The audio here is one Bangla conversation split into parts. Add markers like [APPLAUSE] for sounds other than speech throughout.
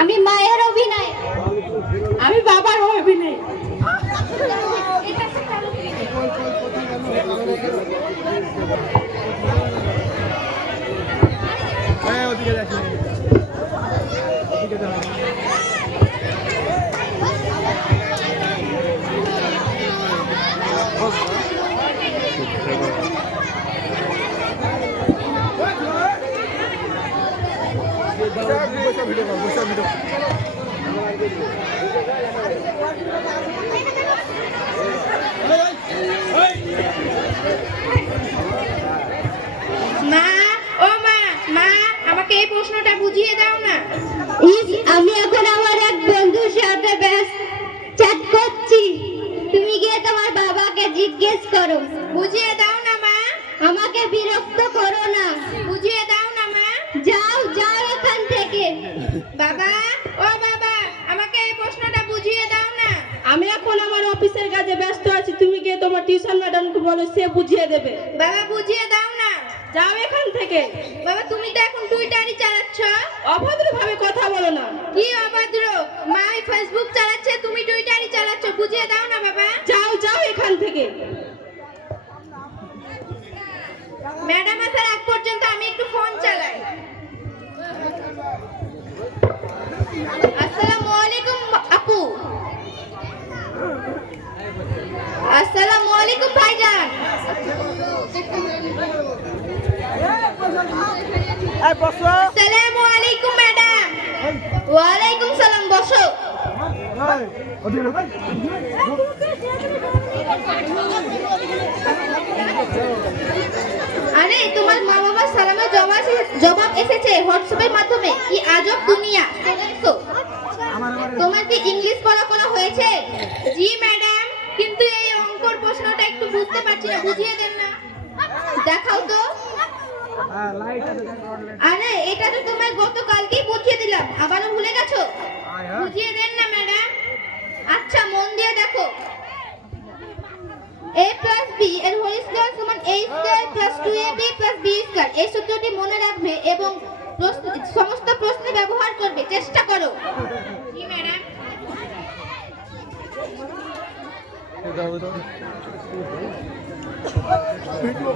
আমি মায়ের অভিনয়। আমি বাবার অভিনয়। হ্যাঁ ওদিকে দেখি। ওদিকে ভিডিও কর বসে ভিডিও মা ও মা মা আমাকে এই প্রশ্নটা বুঝিয়ে দাও না। আমি এখন আমার এক বন্ধুর সাথে ব্যস্ত চ্যাট করছি। তুমি গিয়ে তোমার বাবাকে জিজ্ঞেস করো। বুঝিয়ে দাও না মা। আমাকে বিরক্ত করো না বুঝিয়ে দাও না মা যাও যাও এখান থেকে বাবা ও বাবা আমাকে এই প্রশ্নটা বুঝিয়ে দাও না আমি এখন আমার অফিসের কাজে ব্যস্ত আছি তুমি গিয়ে তোমার টিউশন ম্যাডামকে বলো সে বুঝিয়ে দেবে। বাবা বুঝিয়ে দাও না। যাও এখান থেকে। বাবা তুমি তো এখন টুইটারই চালাচ্ছ। অভদ্রভাবে কথা বলো না। কি অভদ্র? মা ফেসবুক চালাচ্ছে তুমি টুইটারই চালাচ্ছ বুঝিয়ে দাও না বাবা। যাও যাও এখান থেকে ম্যাডাম আসার আগ পর্যন্ত আমি একটু ফোন চালাই আসসালামু আলাইকুম আপু আসসালামু আলাইকুম ম্যাডাম। ওয়ালাইকুম সালাম বসো। আরে তোমার মা বাবার সালামের জবাব জবাব এসেছে হোয়াটসঅ্যাপের মাধ্যমে। কি আজব দুনিয়া। তোমার কি ইংলিশ পড়াশোনা হয়েছে? জি ম্যাডাম। বুঝতে পারছি না বুঝিয়ে দেন না। দেখাও তো। হ্যাঁ আরে এটা তো তোমায় গতকালকেই বুঝিয়ে দিলাম আবারও ভুলে গেছো? হ্যাঁ। বুঝিয়ে দেন না ম্যাডাম আচ্ছা মন দিয়ে দেখো। A প্লাস বি এর হোল স্কয়ার সমান a square plus 2ab plus b square এই সূত্রটি মনে রাখবে এবং সমস্ত প্রশ্নে ব্যবহার করবে। চেষ্টা করো। [LAUGHS] জি ম্যাডাম ভিডিও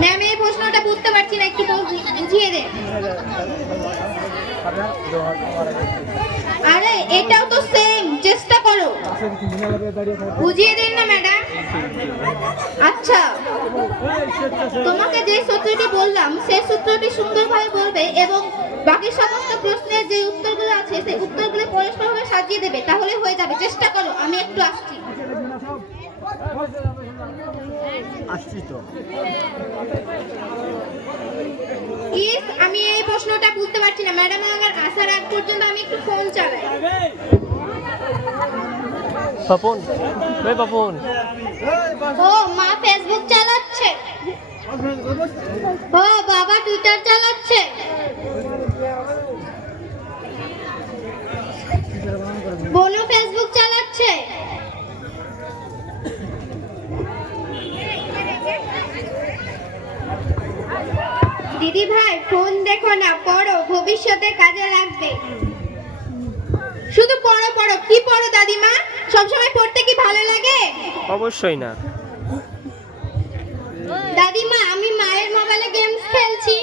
ম্যাম, এই প্রশ্নটা বুঝতে পারছি না, একটু বুঝিয়ে দেন আরে, এটাও তো সেম চেষ্টা বুঝিয়ে দিন না ম্যাডাম আচ্ছা তোমাকে যে সূত্রটি বললাম সেই সূত্রটি সুন্দরভাবে বলবে এবং বাকি সমস্ত প্রশ্নের যে উত্তরগুলো আছে সেই উত্তরগুলো পরস্পরভাবে সাজিয়ে দেবে তাহলে হয়ে যাবে। চেষ্টা করো আমি একটু আসছি। আসছি তো। আমি এই প্রশ্নটা বুঝতে পারছি না। ম্যাডাম আমার আসার আগ পর্যন্ত আমি একটু ফোন চালাই। পাপন। ওই পাপন। ও, মা ফেসবুক চালাচ্ছে। ও, বাবা টুইটার চালাচ্ছে। বোনও ফেসবুক চালাচ্ছে। দিদি ভাই ফোন দেখো না, পড়ো, ভবিষ্যতে কাজে লাগবে। শুধু পড়ো পড়ো। কি পড়ো দাদিমা? সবসময় পড়তে কি ভালো লাগে? অবশ্যই না। দাদিমা আমি মায়ের মোবাইলে গেমস খেলছি।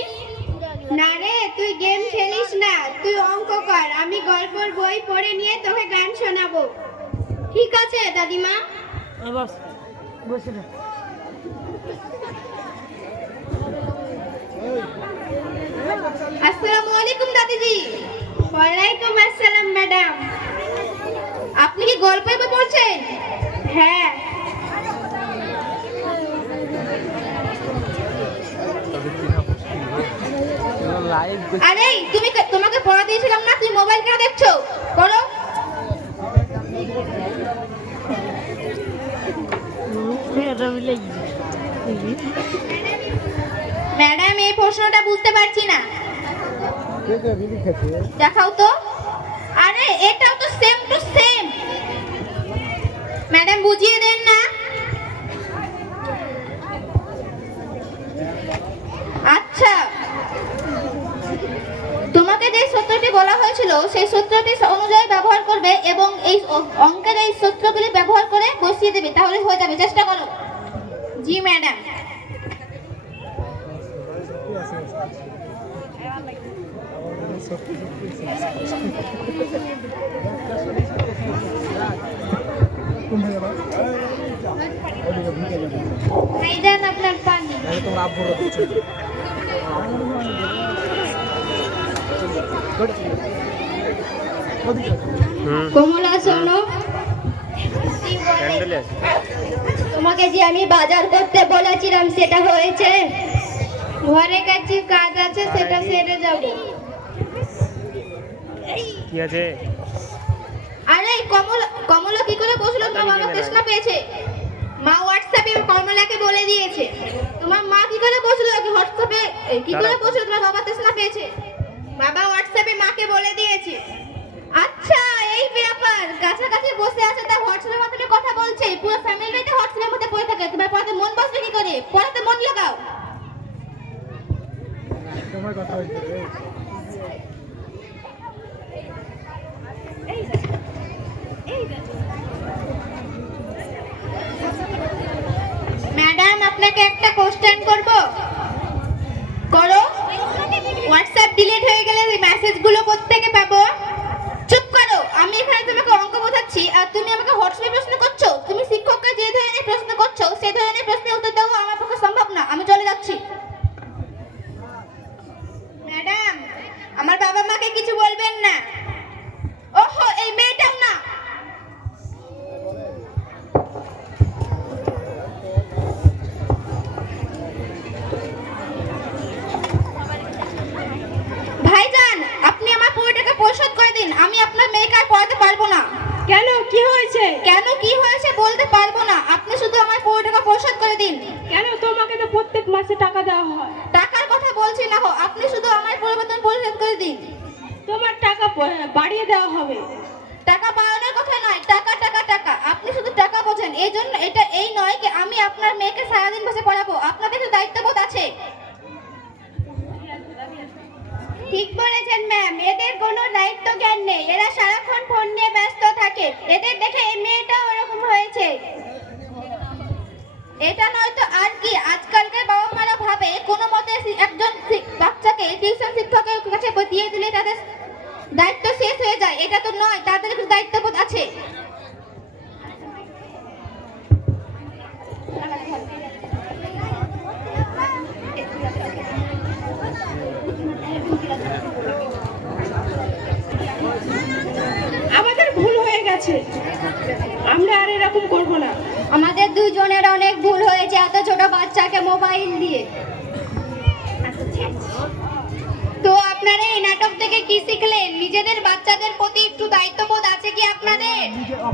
না রে তুই গেম খেলিস না। তুই অঙ্ক কর। আমি গল্পের বই পড়ে নিয়ে তোকে গান শোনাবো। ঠিক আছে দাদিমা? আসসালামু আলাইকুম দাদিজি। ওয়ালাইকুম আসসালাম। ম্যাডাম। আপনি কি গল্পের বই পড়ছেন? হ্যাঁ। আরে, তুমি তোমাকে পড়া দিয়েছিলাম না, তুমি মোবাইল কেন দেখছ? করো ম্যাডাম, এই প্রশ্নটা বুঝতে পারছি না। দেখাও তো আরে এটাও তো সেম টু সেম ম্যাডাম বুঝিয়ে দেন না আচ্ছা তোমাকে যে সূত্রটি বলা হয়েছিল সেই সূত্রটি অনুযায়ী ব্যবহার করবে এবং এই অঙ্কের এই সূত্রগুলি ব্যবহার করে বসিয়ে দেবে তাহলে হয়ে যাবে। চেষ্টা করো। জি ম্যাডাম। আপনার পানি। তোমার আব্বুর কমলা শোনো। তোমাকে যে আমি বাজার করতে বলেছিলাম সেটা হয়েছে। ঘরে কাছে কাজ আছে সেটা সেরে যাব। কি আছে? আরে কমলা কমলা কি করে বসল? তোমার বাবা তৃষ্ণা পেয়েছে। মা হোয়াটসঅ্যাপে কমলাকে বলে দিয়েছে। তোমার মা কি করে বসল? কি হোয়াটসঅ্যাপে কি করে। বসল? তোমার বাবা তৃষ্ণা পেয়েছে। বাবা হোয়াটসঅ্যাপে মাকে বলে দিয়েছে। আচ্ছা এই ব্যাপার। কাছাকাছি বসে আছে, তা হোয়াটসঅ্যাপের মাধ্যমে কথা বলছে। পুরো ফ্যামিলিটাই তো হোয়াটসঅ্যাপের মধ্যে পড়ে থাকে। তোমার পড়াতে মন বসবে কি করে? পড়াতে মন লাগাও। কথা ম্যাডাম আপনাকে একটা কোশ্চেন করব। করো। হোয়াটসঅ্যাপ ডিলিট হয়ে গেলে মেসেজগুলো কোত্থেকে পাবো? চুপ করো আমি এখানে তোমাকে অঙ্ক বোঝাচ্ছি, আর তুমি আমাকে হোয়াটসঅ্যাপে প্রশ্ন করছ? তুমি শিক্ষককে যে ধরনের প্রশ্ন করছ সেই ধরনের প্রশ্নের উত্তর দেওয়া আমার পক্ষে সম্ভব না। আমি চলে যাচ্ছি। ম্যাডাম, আমার বাবা মাকে কিছু বলবেন না। কেন কি হয়েছে বলতে পারব না। আপনি শুধু আমার পুরো টাকা পরিশোধ করে দিন। কেন? তোমাকে তো প্রত্যেক মাসে টাকা দেওয়া হয়। টাকার কথা বলছি না আপনি শুধু আমার পরিবর্তন পরিশোধ করে দিন। তোমার টাকা বাড়িয়ে দেওয়া হবে। টাকা বাড়ানোর কথা নয় টাকা টাকা টাকা। আপনি শুধু টাকা বোঝেন। এই জন্য এটা এই নয় কি আমি আপনার মেয়েকে সারাদিন বসে পড়াবো। আপনাদের তো দায়িত্ববোধ আছে। ঠিক বলেছেন ম্যাম এদের কোনো দায়িত্ব জ্ঞান নেই। এরা সারাক্ষণ ফোন নিয়ে ব্যস্ত থাকে। এদের দেখে এই মেয়েটাও ওরকম হয়েছে এটা নয় তো আর কি আজকালকার বাবা মারা ভাবে কোনো মতে সি- একজন শি- বাচ্চাকে টিউশন শিক্ষকের কাছে দিয়ে দিলে তাদের দায়িত্ব শেষ হয়ে যায়। এটা তো নয় তাদের দায়িত্ববোধ আছে। আমাদের ভুল হয়ে গেছে। আমরা আর এরকম করব না। আমাদের দুজনের অনেক ভুল হয়েছে এত ছোট বাচ্চাকে মোবাইল দিয়ে। আপনারা এই নাটক থেকে কি শিখলেন? নিজেদের বাচ্চাদের প্রতি একটু দায়িত্ববোধ আছে কি আপনাদের?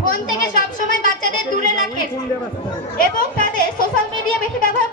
ফোন থেকে সবসময় বাচ্চাদের দূরে রাখেন। এবং তাদের সোশ্যাল মিডিয়া বেশি ব্যবহার